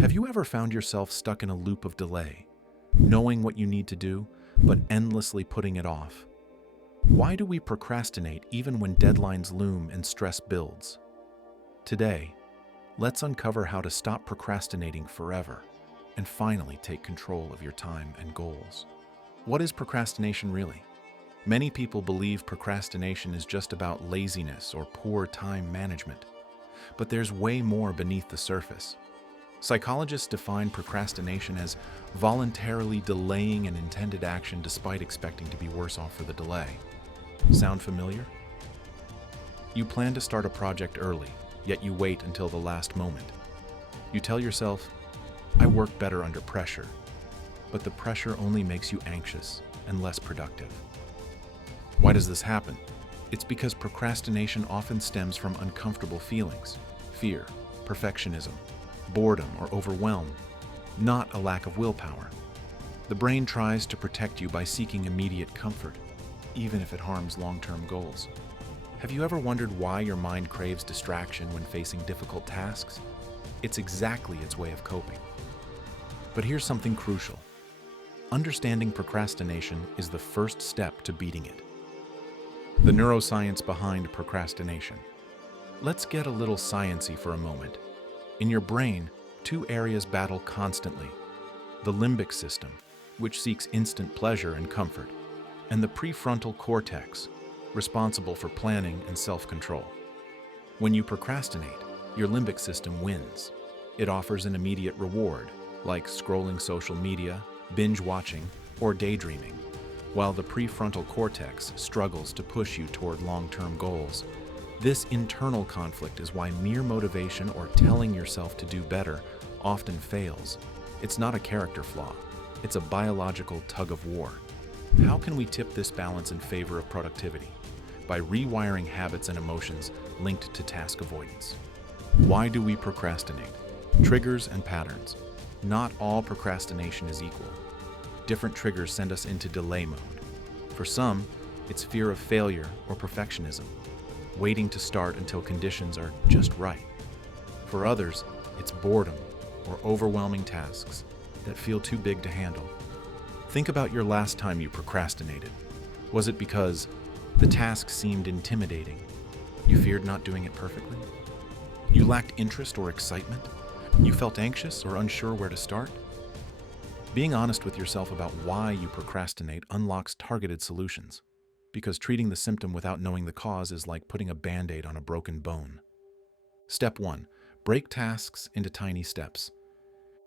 Have you ever found yourself stuck in a loop of delay, knowing what you need to do, but endlessly putting it off? Why do we procrastinate even when deadlines loom and stress builds? Today, let's uncover how to stop procrastinating forever and finally take control of your time and goals. What is procrastination really? Many people believe procrastination is just about laziness or poor time management, but there's way more beneath the surface. Psychologists define procrastination as voluntarily delaying an intended action despite expecting to be worse off for the delay. Sound familiar? You plan to start a project early, yet you wait until the last moment. You tell yourself, "I work better under pressure," but the pressure only makes you anxious and less productive. Why does this happen? It's because procrastination often stems from uncomfortable feelings, fear, perfectionism, boredom, or overwhelm, not a lack of willpower. The brain tries to protect you by seeking immediate comfort, even if it harms long-term goals. Have you ever wondered why your mind craves distraction when facing difficult tasks? It's exactly its way of coping. But here's something crucial. Understanding procrastination is the first step to beating it. The neuroscience behind procrastination. Let's get a little sciencey for a moment. In your brain, two areas battle constantly: the limbic system, which seeks instant pleasure and comfort, and the prefrontal cortex, responsible for planning and self-control. When you procrastinate, your limbic system wins. It offers an immediate reward, like scrolling social media, binge watching, or daydreaming, while the prefrontal cortex struggles to push you toward long-term goals. This internal conflict is why mere motivation or telling yourself to do better often fails. It's not a character flaw, it's a biological tug of war. How can we tip this balance in favor of productivity? By rewiring habits and emotions linked to task avoidance. Why do we procrastinate? Triggers and patterns. Not all procrastination is equal. Different triggers send us into delay mode. For some, it's fear of failure or perfectionism, waiting to start until conditions are just right. For others, it's boredom or overwhelming tasks that feel too big to handle. Think about your last time you procrastinated. Was it because the task seemed intimidating? You feared not doing it perfectly? You lacked interest or excitement? You felt anxious or unsure where to start? Being honest with yourself about why you procrastinate unlocks targeted solutions, because treating the symptom without knowing the cause is like putting a Band-Aid on a broken bone. Step 1. Break tasks into tiny steps.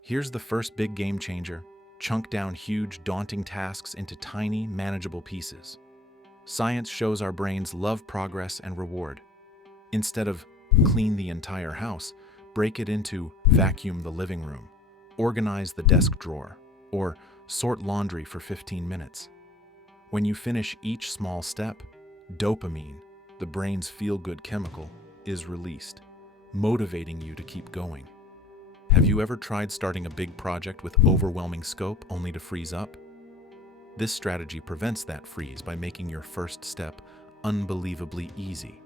Here's the first big game changer. Chunk down huge, daunting tasks into tiny, manageable pieces. Science shows our brains love progress and reward. Instead of clean the entire house, break it into vacuum the living room, organize the desk drawer, or sort laundry for 15 minutes. When you finish each small step, dopamine, the brain's feel-good chemical, is released, motivating you to keep going. Have you ever tried starting a big project with overwhelming scope only to freeze up? This strategy prevents that freeze by making your first step unbelievably easy.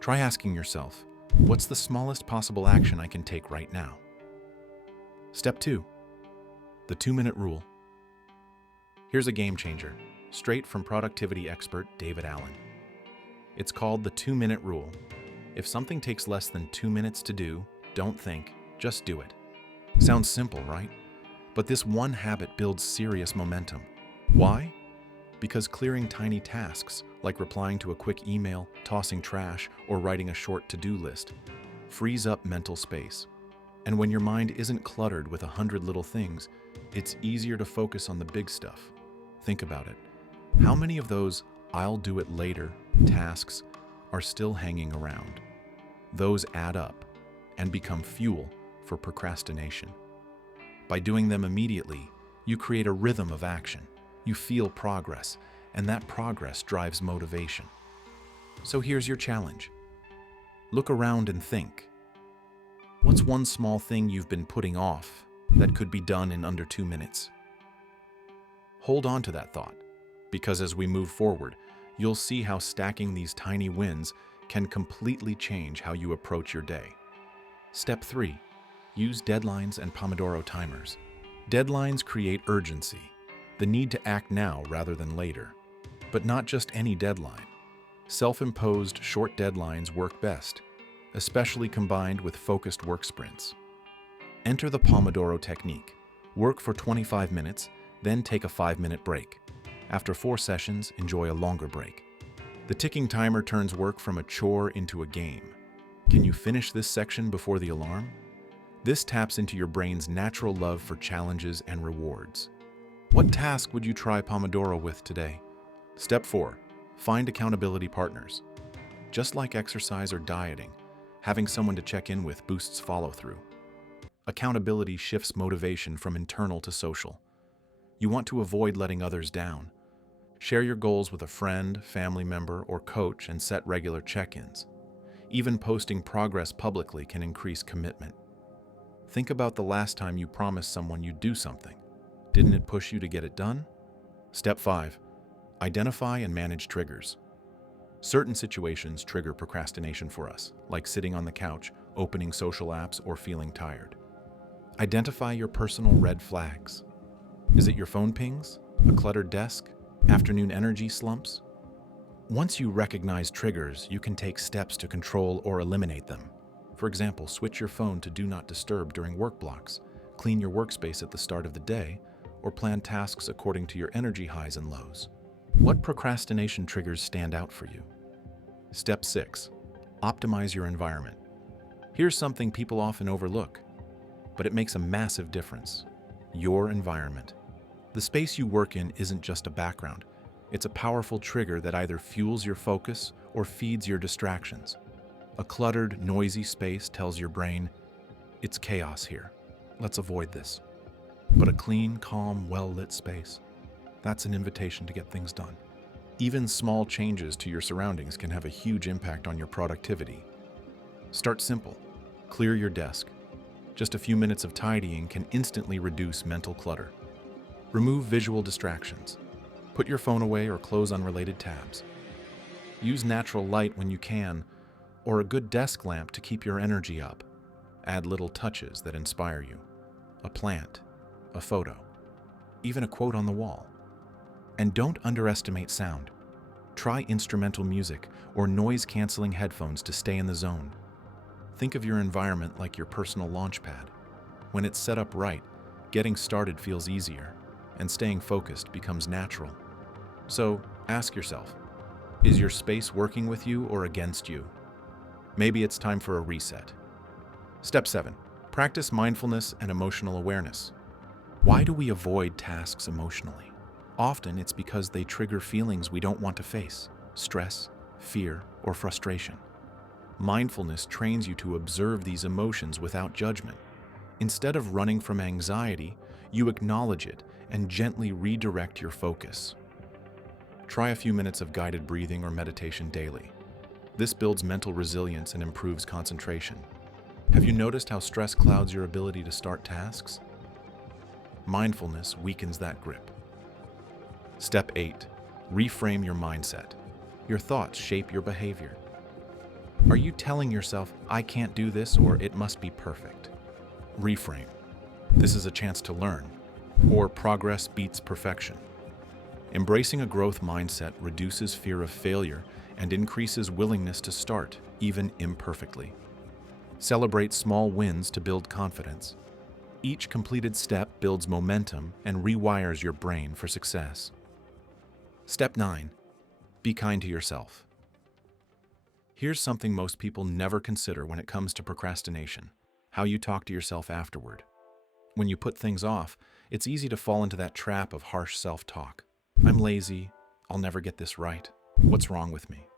Try asking yourself, what's the smallest possible action I can take right now? Step 2. The 2-minute rule. Here's a game changer, straight from productivity expert David Allen. It's called the 2-minute rule. If something takes less than 2 minutes to do, don't think, just do it. Sounds simple, right? But this one habit builds serious momentum. Why? Because clearing tiny tasks, like replying to a quick email, tossing trash, or writing a short to-do list, frees up mental space. And when your mind isn't cluttered with 100 little things, it's easier to focus on the big stuff. Think about it. How many of those "I'll do it later" tasks are still hanging around? Those add up and become fuel for procrastination. By doing them immediately, you create a rhythm of action. You feel progress, and that progress drives motivation. So here's your challenge. Look around and think. What's one small thing you've been putting off that could be done in under 2 minutes? Hold on to that thought, because as we move forward, you'll see how stacking these tiny wins can completely change how you approach your day. Step 3. Use deadlines and Pomodoro timers. Deadlines create urgency, the need to act now rather than later. But not just any deadline. Self-imposed short deadlines work best, especially combined with focused work sprints. Enter the Pomodoro technique. Work for 25 minutes, then take a 5-minute break. After 4 sessions, enjoy a longer break. The ticking timer turns work from a chore into a game. Can you finish this section before the alarm? This taps into your brain's natural love for challenges and rewards. What task would you try Pomodoro with today? Step 4. Find accountability partners. Just like exercise or dieting, having someone to check in with boosts follow-through. Accountability shifts motivation from internal to social. You want to avoid letting others down. Share your goals with a friend, family member, or coach and set regular check-ins. Even posting progress publicly can increase commitment. Think about the last time you promised someone you'd do something. Didn't it push you to get it done? Step 5. Identify and manage triggers. Certain situations trigger procrastination for us, like sitting on the couch, opening social apps, or feeling tired. Identify your personal red flags. Is it your phone pings, a cluttered desk, afternoon energy slumps? Once you recognize triggers, you can take steps to control or eliminate them. For example, switch your phone to Do Not Disturb during work blocks, clean your workspace at the start of the day, or plan tasks according to your energy highs and lows. What procrastination triggers stand out for you? Step 6. Optimize your environment. Here's something people often overlook, but it makes a massive difference. Your environment. The space you work in isn't just a background. It's a powerful trigger that either fuels your focus or feeds your distractions. A cluttered, noisy space tells your brain, it's chaos here. Let's avoid this. But a clean, calm, well-lit space, that's an invitation to get things done. Even small changes to your surroundings can have a huge impact on your productivity. Start simple. Clear your desk. Just a few minutes of tidying can instantly reduce mental clutter. Remove visual distractions. Put your phone away or close unrelated tabs. Use natural light when you can, or a good desk lamp to keep your energy up. Add little touches that inspire you. A plant, a photo, even a quote on the wall. And don't underestimate sound. Try instrumental music or noise-canceling headphones to stay in the zone. Think of your environment like your personal launch pad. When it's set up right, getting started feels easier, and staying focused becomes natural. So, ask yourself, is your space working with you or against you? Maybe it's time for a reset. Step 7. Practice mindfulness and emotional awareness. Why do we avoid tasks emotionally? Often it's because they trigger feelings we don't want to face: stress, fear, or frustration. Mindfulness trains you to observe these emotions without judgment. Instead of running from anxiety, you acknowledge it and gently redirect your focus. Try a few minutes of guided breathing or meditation daily. This builds mental resilience and improves concentration. Have you noticed how stress clouds your ability to start tasks? Mindfulness weakens that grip. Step 8. Reframe your mindset. Your thoughts shape your behavior. Are you telling yourself, I can't do this, or it must be perfect? Reframe. This is a chance to learn, or progress beats perfection. Embracing a growth mindset reduces fear of failure and increases willingness to start, even imperfectly. Celebrate small wins to build confidence. Each completed step builds momentum and rewires your brain for success. Step 9. Be kind to yourself. Here's something most people never consider when it comes to procrastination: how you talk to yourself afterward. When you put things off, it's easy to fall into that trap of harsh self-talk. I'm lazy. I'll never get this right. What's wrong with me?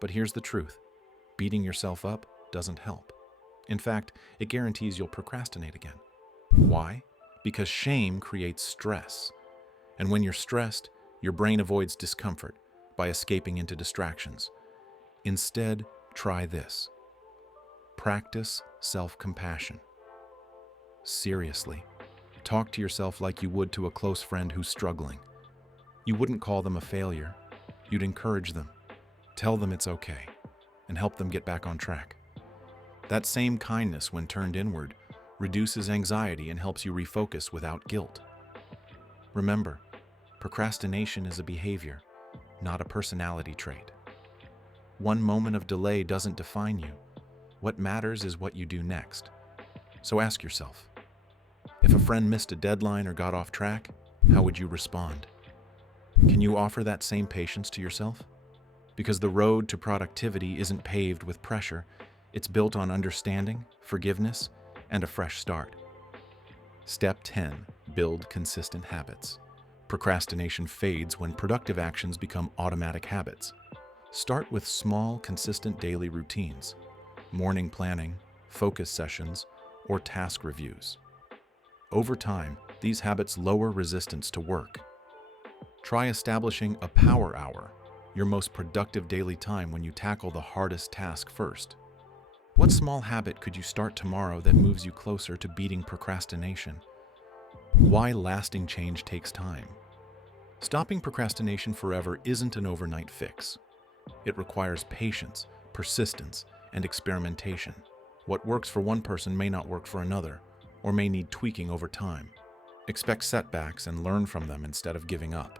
But here's the truth. Beating yourself up doesn't help. In fact, it guarantees you'll procrastinate again. Why? Because shame creates stress. And when you're stressed, your brain avoids discomfort by escaping into distractions. Instead, try this. Practice self-compassion. Seriously, talk to yourself like you would to a close friend who's struggling. You wouldn't call them a failure. You'd encourage them, tell them it's okay, and help them get back on track. That same kindness, when turned inward, reduces anxiety, and helps you refocus without guilt. Remember, procrastination is a behavior, not a personality trait. One moment of delay doesn't define you. What matters is what you do next. So ask yourself, if a friend missed a deadline or got off track, how would you respond? Can you offer that same patience to yourself? Because the road to productivity isn't paved with pressure, it's built on understanding, forgiveness, and a fresh start. Step 10. Build consistent habits. Procrastination fades when productive actions become automatic habits. Start with small, consistent daily routines, morning planning, focus sessions, or task reviews. Over time, these habits lower resistance to work. Try establishing a power hour, your most productive daily time when you tackle the hardest task first. What small habit could you start tomorrow that moves you closer to beating procrastination? Why lasting change takes time. Stopping procrastination forever isn't an overnight fix. It requires patience, persistence, and experimentation. What works for one person may not work for another, or may need tweaking over time. Expect setbacks and learn from them instead of giving up.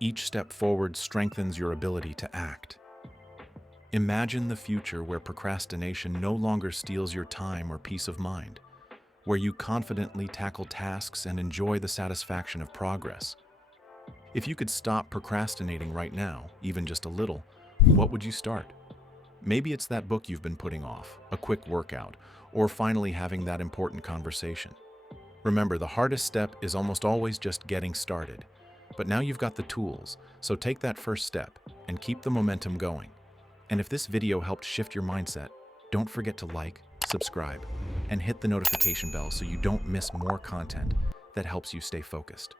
Each step forward strengthens your ability to act. Imagine the future where procrastination no longer steals your time or peace of mind, where you confidently tackle tasks and enjoy the satisfaction of progress. If you could stop procrastinating right now, even just a little, what would you start? Maybe it's that book you've been putting off, a quick workout, or finally having that important conversation. Remember, the hardest step is almost always just getting started. But now you've got the tools, so take that first step and keep the momentum going. And if this video helped shift your mindset, don't forget to like, subscribe, and hit the notification bell so you don't miss more content that helps you stay focused.